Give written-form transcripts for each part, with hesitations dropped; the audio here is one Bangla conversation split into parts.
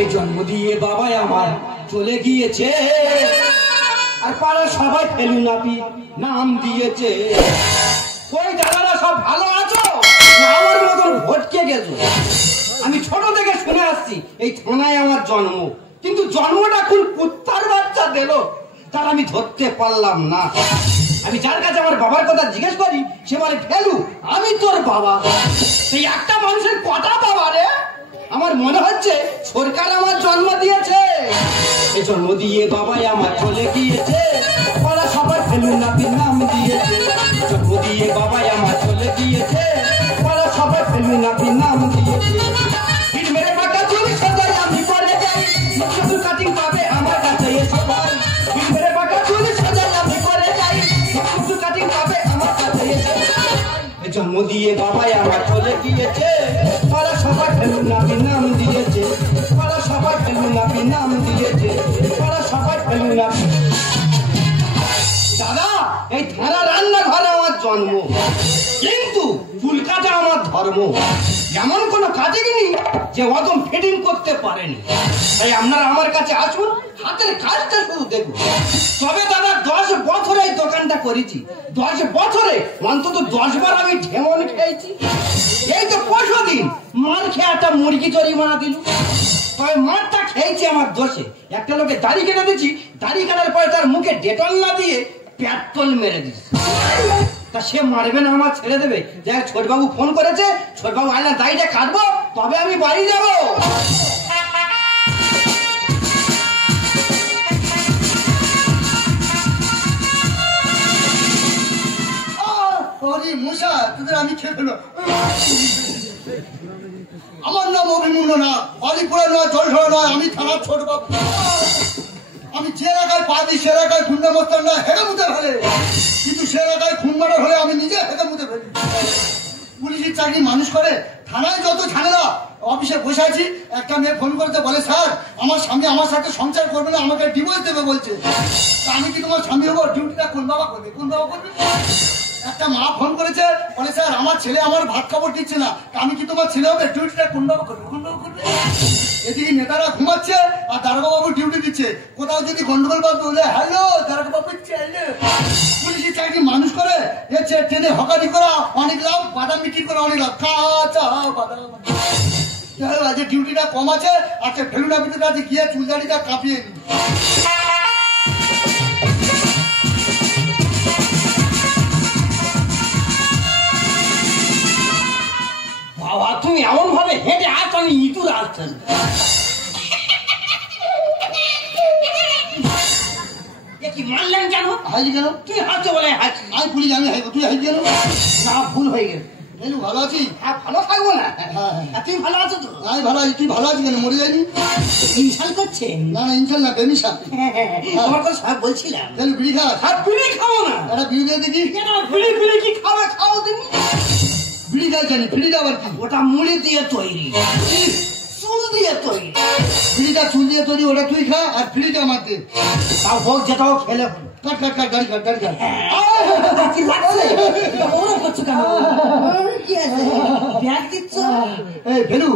এই জন্ম দিয়ে বাবাই আমার চলে গিয়েছে, আর পাড়া সবাই ফেলু নাপি নাম দিয়েছে। ওই দাদারা সব ভালো আছো না আমার মতন ভটকে গেছো? আমি ছোট থেকে শুনে আসছি এই থানায় আমার জন্ম, কিন্তু জন্মটা কোন কুত্তার বাচ্চা দিল তার আমি ধরতে পারলাম না। আমি যার কাছে আমার বাবার কথা জিজ্ঞেস করি সে বলে ফেলু আমি তোর বাবা। সেই একটা মানুষের কটা বাবা রে? আমার মনে হচ্ছে সরকার আমার জন্ম দিয়েছে। এই জন্ম দিয়ে বাবাই আমার চলে গিয়েছে, ওরা সবাই ফেলু নাপির নাম দিয়েছে। জন্ম দিয়ে বাবাই আমার চলে গিয়েছে, ওরা সবাই ফেলু নাপির নাম দিয়েছে। মেরে পাকা চুরি সাজাই আমি পরে যাই, শুধু কাটিং পাবে আমার কাছে এসে ভাই। মেরে পাকা চুরি সাজাই আমি পরে যাই, শুধু কাটিং পাবে আমার কাছে এসে। জন্ম দিয়ে বাবাই আমার চলে গিয়েছে, ওরা সবাই ফেলু নাপির নাম দিয়েছে। ওরা সবাই ফেলু নাপির নাম দিয়েছে। ওরা সবাই ফেলু নাপি। দাদা এই থানা রান্নাঘরে আমার জন্ম, কিন্তু চুল কাটা আমার ধর্ম। এমন কোন কাজেরই যে অদম ফিটিং করতে পারেনি। তাই আপনারা আমার কাছে আসুন, হাতের কাজটা শুধু দেখুন। তবে দাদা 10 বছরে এই দোকানটা করেছি, 10 বছরে অন্তত 10 বার আমি ঢেমন খেয়েছি। এই তো 5 দিন মার খেয়ে একটা মুরগি জরিমানা দিল, তবে মারটা খেয়েছি আমার দোষে। একটা লোকে দাড়ি কেটে দিচ্ছি, দাড়ি কাটার পরে তার মুখে ডেটল না দিয়ে প্যাটল মেরে দিচ্ছি। তা সে মারবে না আমার ছেড়ে দেবে? যাই ছোটবাবু ফোন করেছে, ছোটবাবু আয়না দাড়িটা কাটবো তবে আমি বাড়ি যাবো। মশা তোদের আমি খেয়ে ফেলো। আমার নাম অভিমূল্য না, অলিপুরা নয়, জলঝড়া নয়, আমি থানার ছোট বাবু। আমি যে এলাকায় পা দিই সে এলাকায় খুন্ডা মস্তান না হেঁটে মুতে ফেলে, কিন্তু সে এলাকায় খুন মারা হলে আমি নিজে হেঁটে মুতে ফেলি। পুলিশের চাকরি মানুষ করে, থানায় যত ঝামেলা। অফিসে বসে আছি, একটা মেয়ে ফোন করতে বলে স্যার আমার স্বামী আমার সাথে সংসার করবে না, আমাকে ডিভোর্স দেবে বলছে। তা আমি কি তোমার স্বামী হবো? ডিউটিটা কোন বাবা করবে? কোন বাবা করবে? একটা মা ফোন করেছে, বলে স্যার আমার ছেলে আমার ভাত খাবার দিচ্ছে না, আমি কি তোমার ছেলে হবে? ডিউটিটা কোন বাবা করবে? কোন বাবা করবে? এদিকে নেতারা ঘুমাচ্ছে আর দারোগা বাবু ডিউটি দিচ্ছে। কোথাও যদি গন্ডগোল বাবু বলে হ্যালো দারোগা বাবু চাইলে। পুলিশের চাকরি মানুষ করে, এর ট্রেনে হকারি করা অনেক লাভ, বাদাম বিক্রি করা অনেক লাভ। কাঁচা বাদাম। আজকে ডিউটিটা কম আছে, আজকে ফেলু নাপিতের কাছে গিয়ে চুলদাড়িটা কাঁপিয়ে দিই। বাবা তুমি এমন ভাবে হেঁটে আস আমি ইঁদুর আসছেন। কি মারলেন কেন? হাজি কেন? তুই হাসতে বলে হাসি। আমি পুলিশ, আমি হাইব, তুই হাইব কেন? না ভুল হয়ে গেল। ভালো আছি? হ্যাঁ ভালো থাকবো না? হ্যাঁ তুই ভালো আছো তো? আমি ভালো আছি। তুই ভালো আছিস কেন? মরে যায়নি? ইনশাল করছেন? না না ইনশাল না, বেমিশাল। তোমার তো সব বলছিলাম। তাহলে বিড়ি খাস? আর বিড়ি খাবো না। একটা বিড়ি দিয়ে দেখি। কেন বিড়ি বিড়ি কি খাবে? খাও তুমি। বিড়ি খাই জানি? বিড়িটা আবার কি? ওটা মুড়ি দিয়ে তৈরি, চুল দিয়ে তৈরি। বিড়িটা চুল দিয়ে তৈরি, ওটা তুই খা আর বিড়িটা আমার দে। তাও হোক যেটাও খেলে হলো। কাট কাট কাট, গাড়ি কাট, গাড়ি কাট। কি লাগছে? ওরা করছো কেন? কি আছে? ব্যাগ দিচ্ছ? এই ফেলু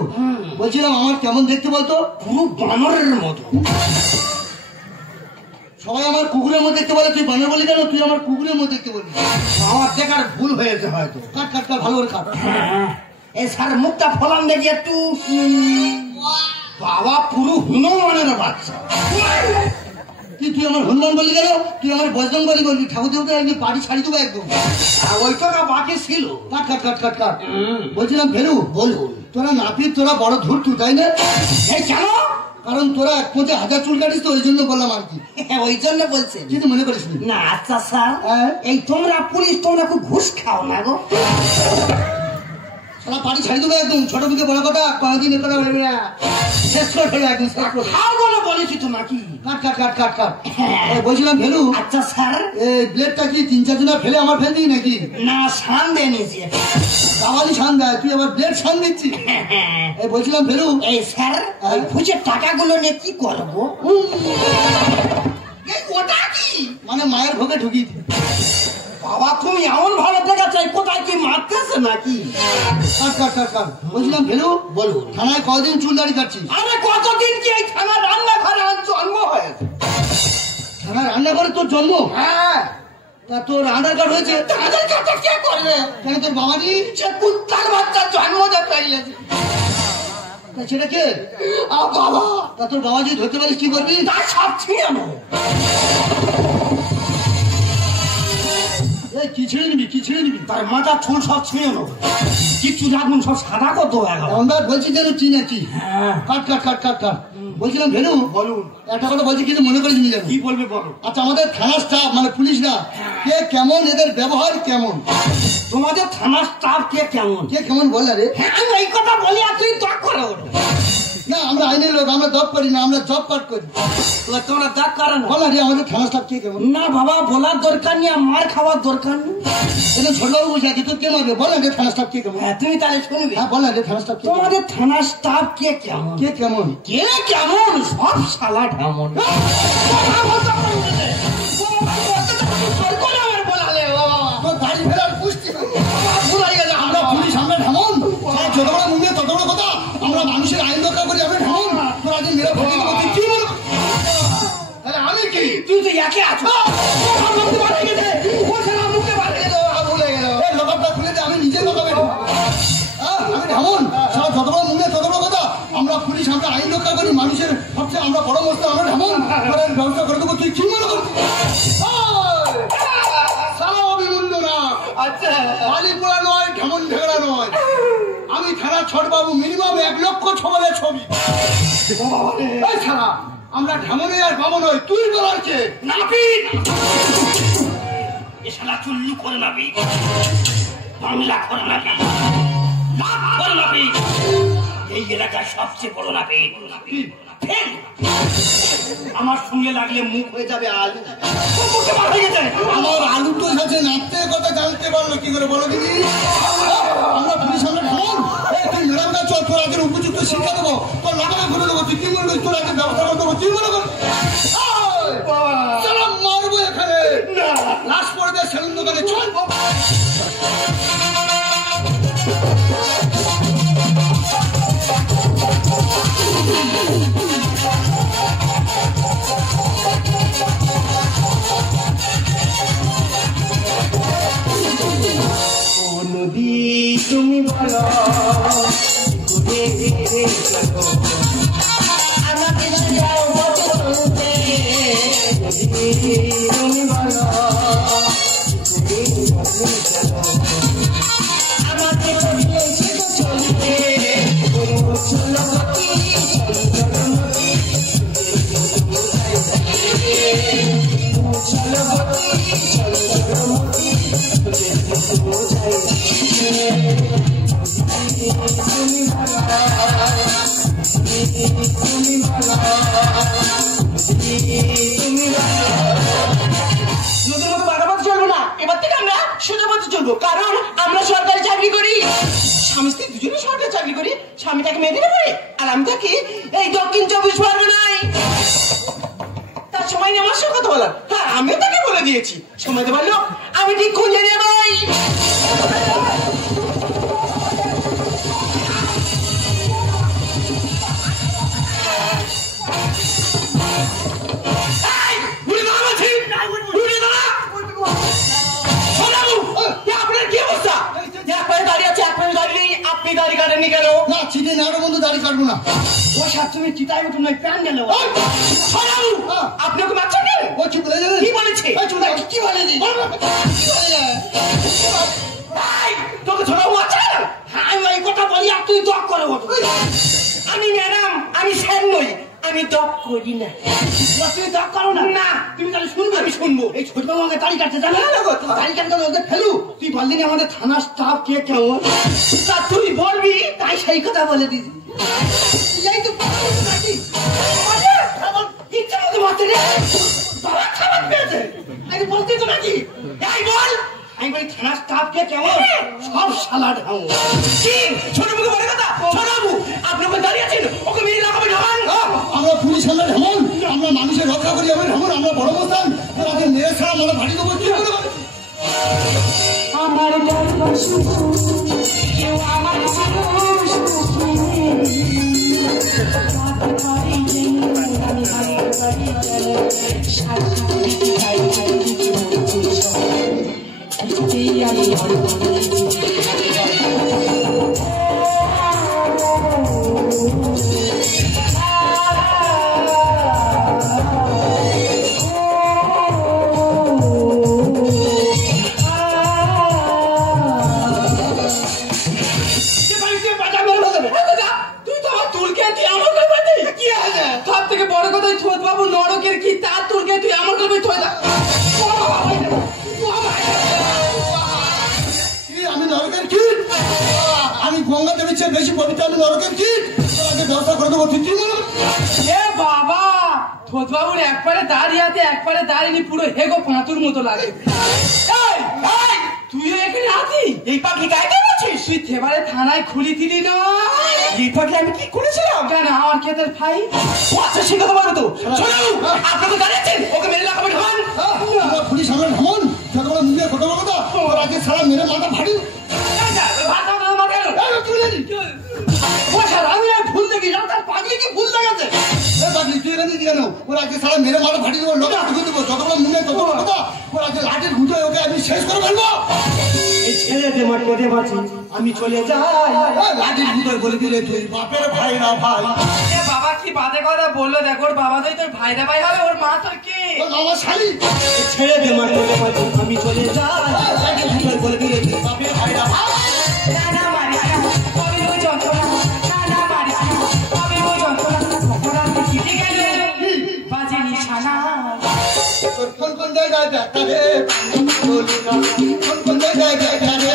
বলছিলাম আমার কেমন দেখতে বলতো? পুরো বানরের মতো। সবাই আমার কুকুরের মধ্যে দেখতে বলে, তুই বানর বলি কেন? তুই আমার কুকুরের মধ্যে দেখতে বলি। আমার দেখার ভুল হয়েছে হয়তো। কাট কাট কাট, ভালো করে কাট। এই স্যার মুখটা ফলান দেখি একটু। বাবা পুরো হনুমানের বাচ্চা। তুই আমার হনুমান বলি কেন? তুই আমার বজরং বলি বলবি। ঠাকুর দেবতা একদিন বাড়ি ছাড়ি দেবো একদম। ওই তো বাকি ছিল। কাট কাট কাট কাট কাট। বলছিলাম ফেলু বলুন, তোরা নাপিত, তোরা বড় ধূর্ত তাই না? কেন? কারণ তোরা এক পথে 1000 চুল কাটিস তো, ওই জন্য বললাম আর কি। ওই জন্য বলছে? কিন্তু মনে করিস না। আচ্ছা স্যার এই তোমরা পুলিশ তোমরা খুব ঘুষ খাও না গো? সারা বাড়ি ছাড়ি দেবো একদম। ছোট থেকে বড় কথা কোনদিন এ কথা বলবি না। শেষ করে ফেলো একদম। খাও বলে বলেছি তো নাকি? কাট কাট কাট কাট কাট। বলছিলাম ফেলু। আচ্ছা স্যার এই ব্লেডটা কি 3-4 জনা ফেলে আমার ফেল দিই নাকি? না সান দিয়ে নিয়েছি। কাওয়ালি ছান দেয়, তুই আবার ব্লেড ছান দিচ্ছি। এই বলছিলাম ফেলু। এই স্যার ওই ঘুষের টাকাগুলো নিয়ে কি করবো? ওটা কি মানে মায়ের ভোগে ঢুকিয়ে বাবা তুমি এমন ভাবে দেখা চাই কোথায় কি মারতেছে নাকি? বলছিলাম ভেলু বলো, থানায় কদিন চুল দাড়ি কাটছিস? আরে কতদিন কি এই থানার রান্নাঘরে জন্ম হয়েছে? থানায় রান্নাঘরে তোর জন্ম? হ্যাঁ। তা তোর আধার কার্ড হয়েছে? আধার কার্ডটা কে করবে? কেন তোর বাবা নেই? সে কুত্তার বাচ্চা জন্ম দিতে গেছে। তা সেটা কে? বাবা। তা তোর বাবা যদি ধরতে পারিস কি করবি? তা সব ছিঁড়ে নেবো। কি ছিঁড়ে নিবি? কি ছিঁড়ে নিবি? তার মাথা চুল সব ছিঁড়ে নেবো, কিছু রাখবেন সব সাদা করতে হবে। আমরা বলছি যেন চিনেছি। হ্যাঁ। কাট কাট কাট কাট কাট। বলছিলাম ভেলু বলুন। একটা কথা বলছি কিন্তু মনে করে নিয়ে যাবে। কি বলবে বলো। আচ্ছা আমাদের থানার স্টাফ মানে পুলিশরা কে কেমন, এদের ব্যবহার কেমন? তোমাদের থানার স্টাফ কে কেমন? কে কেমন বল রে? হ্যাঁ আমি এই কথা বলি আর তুই দক করে ওঠো। না আমরা আইনের লোক, আমরা জব করি না, আমরা জব কাট করি। তোমরা দক করে না? বল রে আমাদের থানার স্টাফ কে কেমন? না বাবা বলার দরকার নেই, মার খাওয়ার দরকার নেই। এটা ছোটবাবু বসে আছে, তোর কে মারবে? বল রে থানার স্টাফ কে কেমন? হ্যাঁ তুমি তাহলে শুনবে। হ্যাঁ বল রে থানার স্টাফ কে কেমন? তোমাদের থানার স্টাফ কে কেমন? কে কেমন? কে কেমন? সব শালা ঢামন। তোর দাড়ি ফেরার পুষ্টি আমরা পুলিশ, আমরা ঢামন। যত বড় মুখে তত বড় কথা। আমরা মানুষের আইন রক্ষা করি, আমরা ঢামন। তোরা যে মেরে ভর্তি দেবো তুই কি বলবো? তাহলে আমি কি? তুই তো একে আছো। লোকটা খুলে দে, আমি নিজে লোকাবে। আমি ঢামন। সারা যত বড় মুখে তত বড় কথা। আমরা পুলিশ, আমরা আইন রক্ষা করি, মানুষের সবচেয়ে আমরা বড় মস্ত, আমরা ঢামন। ব্যবস্থা করে দেবো, তুই কি মনে করছিস? আচ্ছা বালিপুরা নয়, ঢেমন ঢেগড়া নয়। আমি থানা ছোটবাবু, মিনিমাম 1 লক্ষ ছবলের ছবি। এই ছাড়া আমরা ঢেমনে আর বাবু নয়, তুই বলার কে? নাপিত। এ শালা চুল্লু করে নাপিত, বাংলা করে নাপিত, লাভ করে নাপিত, এই এলাকার সবচেয়ে বড় নাপিত। ফেল। আমার সঙ্গে লাগলে মুখ হয়ে যাবে আলু। মুখে বার হয়ে গেছে। আমার আলু তো সাথে নাচতে কথা জানতে পারলো কি করে বলো দিদি? আমরা পুলিশ, আমরা ঢেমন। তুই ম্যাডাম না চল, তোর আগে উপযুক্ত শিক্ষা দেবো, তোর লাগাবে খুলে দেবো। তুই কি মনে করিস? তোর আগে ব্যবস্থা করে দেবো, তুই মনে করিস? চলো মারবো এখানে। লাশ পরে দেয় সেলুন দোকানে, চল। নদী তুমি বলো আমাকে যাও বলতে, তুমি বলো আমাকে চলতে কারণ আমরা সরকারি চাকরি করি, স্বামী স্ত্রী দুজনে সরকারি চাকরি করি। স্বামী তাকে মেদিনীপুরে আর আমি থাকি এই দক্ষিণ 24 পরগনায়। তার সময় নেই আমার সঙ্গে কথা বলার। হ্যাঁ আমিও তাকে বলে দিয়েছি, সময় দেবার লোক আমি ঠিক খুঁজে নেবই। আপনি দাড়ি কাটেননি কেন? না চিঠি না বন্ধু, দাড়ি কাটবো না। ও সাথে তুমি চিতাই উঠুন না, প্যান গেল। আপনি ওকে মারছেন কেন? ও কি বলে যাবে? কি বলেছে? কি বলে জি? তোকে ছোটাবো আছে। আমি এই কথা বলি আর তুই দক করে ওঠ। আমি ম্যাডাম, আমি স্যার নই, আমি দক করি না। তুমি দক করো না? না তুমি তাহলে শুনবে। আমি শুনবো। এই ছোট আমাকে দাড়ি কাটতে জানো? দাড়ি কাটতে ওদের ফেলু। তুই বললি না আমাদের থানার স্টাফ কে কেমন? তা তুই বলবি, তাই সেই কথা বলে দিস। এই তো নাকি ইচ্ছা মতো মারতে রে, বাবা খাবার পেয়েছে। আমি বলতে তো নাকি এই বল। আমি বলি থানার স্টাফ কে কেমন? সব শালা ঢাও। কি ছোট মুখে বলে কথা? ছোট বাবু আপনি ওকে দাঁড়িয়ে আছেন, ওকে মেরে লাগাবে ঢামান। আমরা পুলিশ, আমরা ঢামন। আমরা মানুষের রক্ষা করি, আমরা ঢামন। আমরা বড় মস্তান। আমাদের মেয়ের ছাড়া আমরা ভারী দেবো, কি করে? আমার দরকার শুধু কেউ আমার মানুষ আমি নরকের কীট, আমি গঙ্গা দেবীর চেয়ে বেশি পবিত্র, আমি নরকের কীট, ব্যবস্থা করে দেবো। এ বাবা, ধোতবাবুর একবারে দাঁড়িয়ে একবারে দাঁড়িয়ে পুরো হেগো পাঁতুর মতো লাগে। তুইও এখানে আছিস? এই পাখি গাইতে পারছিস? তুই থেবারে থানায় খুলি দিলি না? এই পাখি আমি কি করেছিলাম? কেন আমার ক্ষেতের ভাই আচ্ছা শিখাতে পারবে তো? আপনি তো দাঁড়িয়েছেন, ওকে মেরে রাখাবেন। পুলিশ আমার ভ্রমণ যতবার নিজের কথা কথা ওর আগে সারা মেরে মাথা ফাটি ভুল দেখি তার পাগলি কি ভুল দেখাচ্ছে? পাগলি তুই এখানে কেন? ওর আগে সারা মেরে মাথা ফাটি দেবো, লোকে ঢুকে দেবো, যতবার মুখে ততবার কথা ওর আগে লাঠির ঘুঁটে ওকে আমি শেষ করে ফেলবো। এই ছেলেতে মাঠে পাচ্ছি আমি চলে যাই। লাঠির ঘুঁটে বলে দিলে তুই বাপের ভাই না ভাই। বাবা কি বাজে কথা বললো, দেখো ওর বাবা তো তোর ভাইরা ভাই হবে, ওর মা তোর কি? আমার শালি। ছেলেতে মাঠে পাচ্ছি আমি চলে যাই। লাঠির ঘুঁটে বলে দিলে তুই বাপের ভাই না ভাই। কোন কোন জায়গায় দেখা রে কোন কোন জায়গায় দেখা রে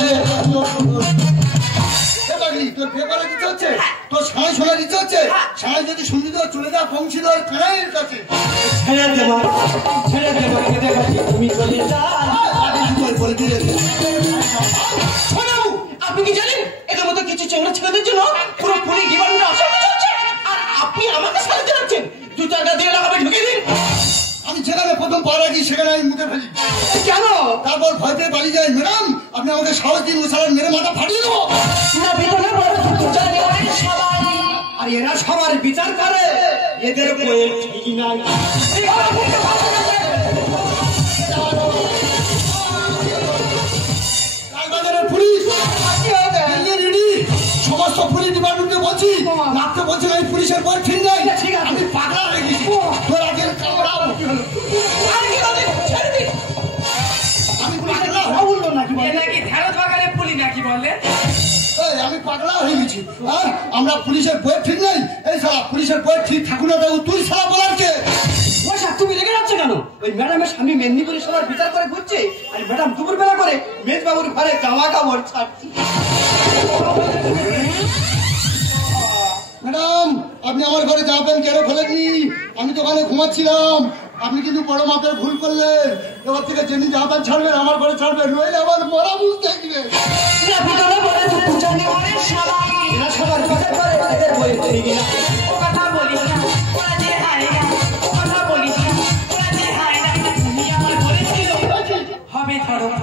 তোর পেপারে দিতে হচ্ছে, তোর সাঁই শোনা দিতে হচ্ছে। সাঁই যদি শুনতে তো চলে যা পৌঁছে দেওয়ার কানাইয়ের কাছে। ছেড়ে দেবো তুমি চলে আপনি কি জানেন এদের মতো কিছু চেংড়া ছেলেদের জন্য পুরো পুরী জীবনটা অশান্তি চলছে, আর আপনি আমাকে সাহায্য করছেন? 2-4 দিয়ে লাগাবে ঢুকে দিন। আমি যেখানে প্রথম পা রাখি সেখানে আমি মুখে ফেলি। কেন? তারপর ভয় পেয়ে পালিয়ে যাই। ম্যাডাম আপনি আমাকে সাহস দিন, সারা মেরে মাথা ফাটিয়ে দেবো। আর এরা সবার বিচার করে, এদের ঠিক নাই। লালবাজারের পুলিশ সমস্ত পুলিশ ডিপার্টমেন্টকে বলছি, রাত্রে বলছি এই পুলিশের বই ঠিক নাই। আমি পাগলা হয়ে গেছি। তোর আগে কামড়াবো। আমি পাগলা হবো নাকি? নাকি বলে আমি পাগলা হয়ে গেছি। আমরা পুলিশের বই ঠিক নেই। এই সারা পুলিশের বই ঠিক থাকুন না, তুই সারা বলার কে? তুমি রেগে যাচ্ছে কেন? ওই ম্যাডামের স্বামী মেদিনীপুরে সবার বিচার করে ঘুরছে, আর ম্যাডাম দুপুর বেলা করে মেজবাবুর ঘরে জামা কাপড় ছাড়ছে। ম্যাডাম আপনি আমার ঘরে জামা প্যান্ট কেন খোলেননি? আমি তো ওখানে ঘুমাচ্ছিলাম। আপনি কিন্তু বড় মাপের ভুল করলেন। এবার থেকে যেদিন জামা প্যান্ট ছাড়বেন আমার ঘরে ছাড়বেন, নইলে আমার মরা মুখ দেখবে। সবার বিচার করে এদের বই ঠিক না। হবে ধরম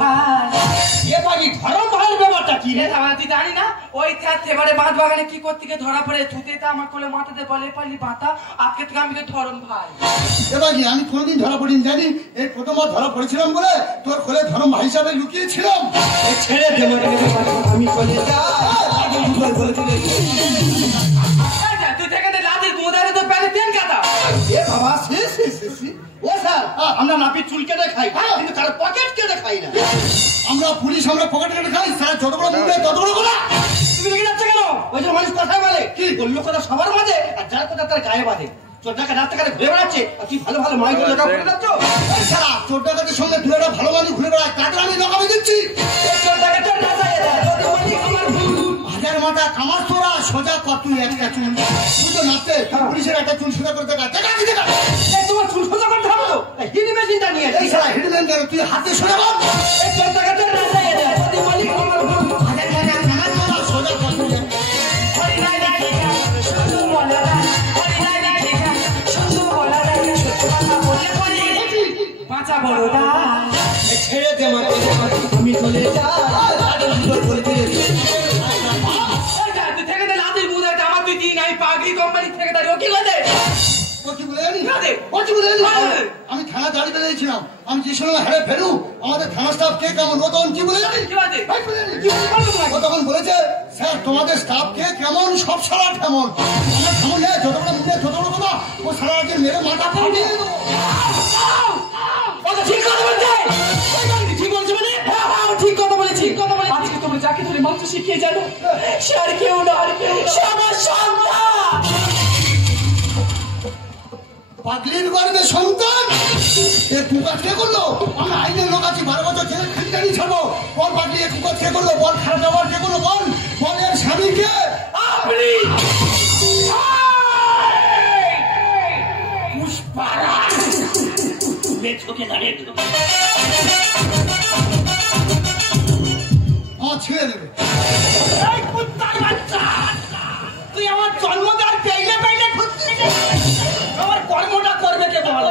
ভাইয়ের ব্যাপারটা কি রে? তুই জানি না ওই এবারে বাঁধ বাগানে কি করতে গিয়ে ধরা পড়ে ছুতে আমার কোলে মাথাতে বলে পারলি বাঁধা, আজকে থেকে আমি ধরম ভাই। এবার কি আমি কোনোদিন ধরা পড়িনি জানি? এই প্রথমবার ধরা পড়েছিলাম বলে তোর কোলে ধরম ভাই হিসাবে লুকিয়েছিলাম। ছেড়ে দে আমি চলে যাই। তুই থেকে লাদির গোদারে তো প্যারে তেল কাটা। এ বাবা ও স্যার, আমরা নাপি চুল কেটে খাই কিন্তু তার পকেট কেটে খাই না। আমরা পুলিশ, আমরা পকেট কেটে খাই। স্যার যত বড় মুখ দেয় তত বড় কথা। তুমি রেগে যাচ্ছে কেন? ওই যে মানুষ কথা বলে কি বললো কথা সবার মাঝে, আর যার কথা তার গায়ে বাঁধে। চোর ডাকা রাস্তাঘাটে ঘুরে বেড়াচ্ছে আর তুই ভালো ভালো মাইক ঘুরে যাচ্ছ। সারা চোর ডাকাতের সঙ্গে দু একটা ভালো মানুষ ঘুরে বেড়ায়, তাদের আমি দোকানে দিচ্ছি। চোর ডাকাতের হাজার মাথা কামার তোরা সোজা কত একটা চুল দুটো নাচতে পুলিশের একটা চুল সোজা করতে তোমার চুল সোজা করতে হবে তো হিডি মেশিনটা নিয়ে এই সারা হিডমেন কেন তুই হাতে সোজা কর। চোর ডাকাতের রাস্তায় সোজা কত ছেড়ে দে সেক্রেটারি ও কি করে ও কি বলে জানি ও কি বলে জানি আমি থানা দাঁড়িয়ে বেরিয়েছিলাম আমি যে সময় হেরে ফেরু আমাদের থানা স্টাফ কে কেমন ও তখন কি বলে জানি ও তখন বলেছে স্যার তোমাদের স্টাফ কে কেমন সব সারা কেমন আমার কেমন নেই যত বড় মুখে যত বড় কথা ও সারা আগে মেরে মাথা ফাটিয়ে দেবো ঠিক কথা বলছে ঠিক বলছে মানে ঠিক কথা বলেছি আজকে তোমরা যাকে ধরে মাত্র শিখিয়ে জানো সে আর কেউ নয় সে আমার সন্তান পাগলির গর্বে সন্তান এ কুকাজ কে করলো আমি আইনের লোক আছি 12 বছর ছেলে খানদানি ছাড়বো বল পাগলি এ কুকাজ কে করলো বল খারাপ ব্যবহার কে করলো বল বল এর স্বামী কে আপনি পুষ্পারাজ বেচোকে দাঁড়িয়ে আমার ছেড়ে দেবে এই কুত্তার বাচ্চা তুই আমার জন্মদার পেইলে ঘুরছিস আমার কর্মটা করবে কে বল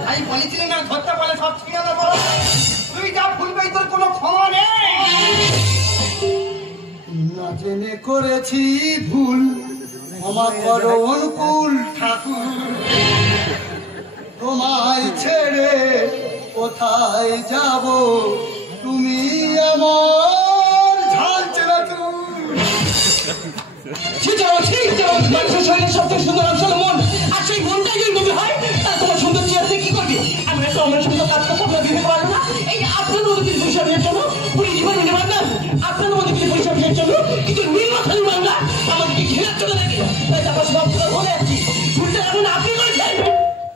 তাই বলেছিলি না ধরতে পারে সব ছিঁড়ে না বলো তুই যা ভুলবেই তোর কোনো ক্ষমা নেই না জেনে করেছি ভুল আমার বড় অনুকূল ঠাকুর তোমায় ছেড়ে কোথায় যাব তুমি আমার ঝাল চেনা মানুষের শরীরের সবচেয়ে সুন্দর অংশ হলো মন আর সেই মনটাই যদি নবী হয় তাহলে তোমার সুন্দর চেহারা দিয়ে কি করবি আমি একটা অন্য সুন্দর কাজ করতে আপনার দিতে পারবো না এই আপনার মধ্যে কিছু পরিষেবার জন্য পুরী জীবন নিতে পারবেন আপনার মধ্যে কিছু পরিষেবার জন্য কিন্তু নির্মাখালী বাংলা আমাদেরকে ঘেরার চলে থাকে তাই তারপর সব বলে যাচ্ছি ভুলটা এখন আপনি করেছেন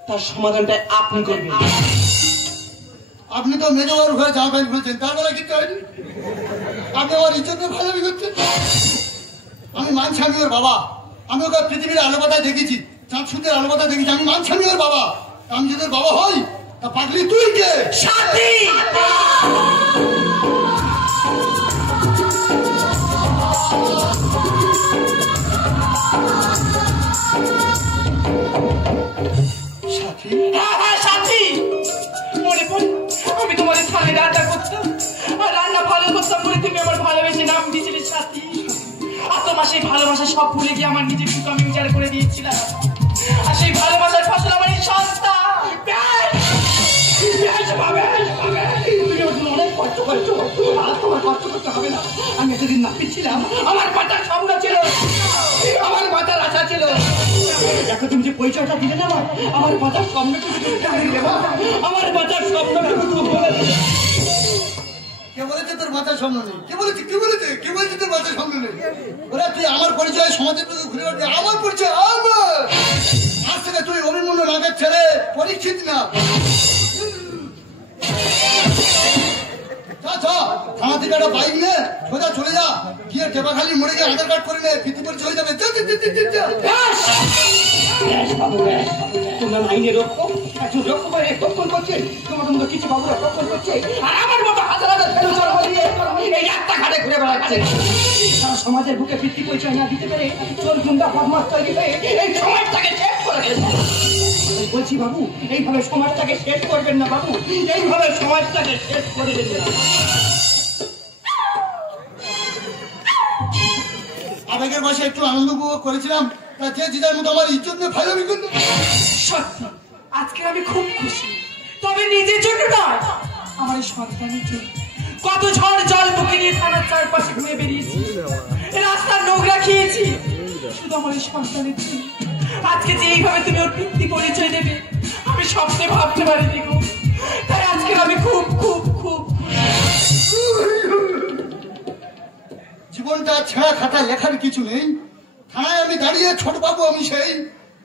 তার সমাধানটা আপনি করবেন আপনি তো মেজবার ঘরে জামা প্যান্ট খুলছেন তারপরে কি করেন আপনি আমার ইজ্জত ভালো করছেন আমি মানছি আমি ওর বাবা আমি ওকে পৃথিবীর আলো পাতায় দেখেছি চাঁদ সুদের আলো পাতায় দেখেছি আমি মানছি আমি ওর বাবা আমি যদি ওর বাবা হই তা পাগলি তুই কে সাথী সাথী হ্যাঁ সাথী মনে পড়ে আমি তোমাদের থানায় রান্না করতাম আর রান্না ভালো করতাম বলে তুমি আমার ভালোবেসে নাম দিয়েছিলে সাথী আর তোমার সেই ভালোবাসা সব ভুলে গিয়ে আমার নিজের সুখ আমি উজাড় করে দিয়েছিলাম আর সেই ভালোবাসার ফসল আমার এই সন্তান অনেক কষ্ট করেছো আর তোমার কষ্ট করতে হবে না আমি এতদিন না ছিলাম আমার বাচ্চার স্বপ্ন ছিল আমার বাচ্চার আশা ছিল দেখো তুমি যে পরিচয়টা দিলে না আমার বাচ্চার স্বপ্ন আমার বাচ্চার স্বপ্ন কে বলেছে তোর মাথার সামনে নেই কে বলেছে তোর মাথার সামনে নেই ওরা তুই আমার পরিচয় সমাজের প্রতি ঘুরে বেড়াবি আমার পরিচয় আমার আজ থেকে তুই অভিমন্যু নাগের ছেলে পরীক্ষিত না থানা থেকে একটা বাইক নে সোজা চলে যা গিয়ে টেপাখালি মরে গিয়ে আধার কার্ড করে নে ফিতি পরিচয় হয়ে যাবে তোমরা আইনে রক্ষক একজন রক্ষক রক্ষণ করছে তোমার মতো কিছু বাবুরা রক্ষণ করছে আর আমার মতো হাজার হাজার এই একটা ঘাটে ঘুরে বেড়াচ্ছে তারা সমাজের বুকে ভিত্তি পরিচয় না দিতে পেরে চোর গুন্ডা বদমাস তৈরি হয়ে এই সমাজটাকে শেষ করে বলছি বাবু এইভাবে সমাজটাকে শেষ করবেন না বাবু এইভাবে সমাজটাকে শেষ করে দেবেন না আবেগের বসে একটু আনন্দ উপভোগ করেছিলাম তা যে জিদার মতো আমার ইজ্জত নিয়ে ফাইলামি করলো সত্যি আজকে আমি খুব খুশি তবে নিজের জন্য নয় আমার এই সন্তানের জন্য কত ঝড় জল বুকে নিয়ে থানার চারপাশে ঘুরে বেরিয়েছি রাস্তার নোংরা খেয়েছি শুধু আমার এই সন্তানের জন্য আজকে যে এইভাবে তুমি ওর পিতৃ পরিচয় দেবে আমি স্বপ্নে ভাবতে পারিনি গো তাই আজকে আমি খুব খুব খুব জীবনটা ছেঁড়া খাতা লেখার কিছু নেই থানায় আমি দাঁড়িয়ে ছোট বাবু আমি সেই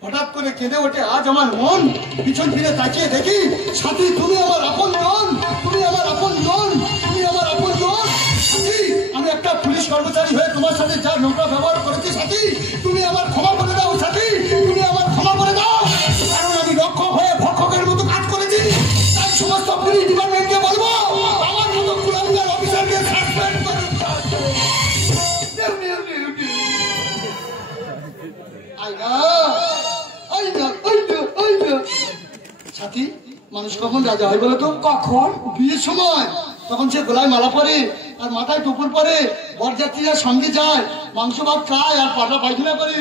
হঠাৎ করে কেঁদে ওঠে আজ আমার মন পিছন ফিরে তাকিয়ে দেখি সাথী তুমি আমার আপন জন তুমি আমার আপন জন তুমি আমার আপন জন সাথী আমি একটা পুলিশ কর্মচারী হয়ে তোমার সাথে যা নোংরা ব্যবহার করেছি সাথী তুমি আমার ক্ষমা করে দাও সাথী তুমি আমার ক্ষমা করে দাও কারণ আমি রক্ষক হয়ে ভক্ষকের মতো কাজ করেছি তাই সমস্ত পুলিশ ডিপার্টমেন্টকে বলবো আমার মতো কুলাঙ্গার অফিসারকে সাসপেন্ড করুন সাথী মানুষ কখন রাজা হয় বলতো কখন বিয়ের সময় তখন সে গলায় মালা পরে আর মাথায় টুপুর পরে বরযাত্রীরা সঙ্গে যায় মাংস ভাত খায় আর পাটা পায়খানা করে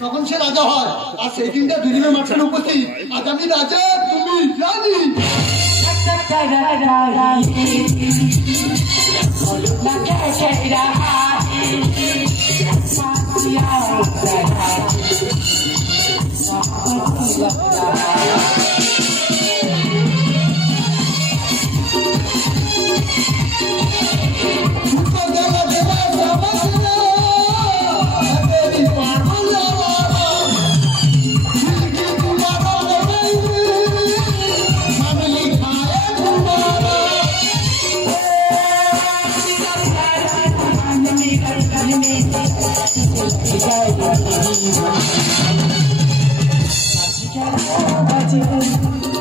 তখন সে রাজা হয়। আর সেই দিনটা দুজনের মাঝখানে উপস্থিত। আজ আমি রাজা, তুমি রানী। Thank you.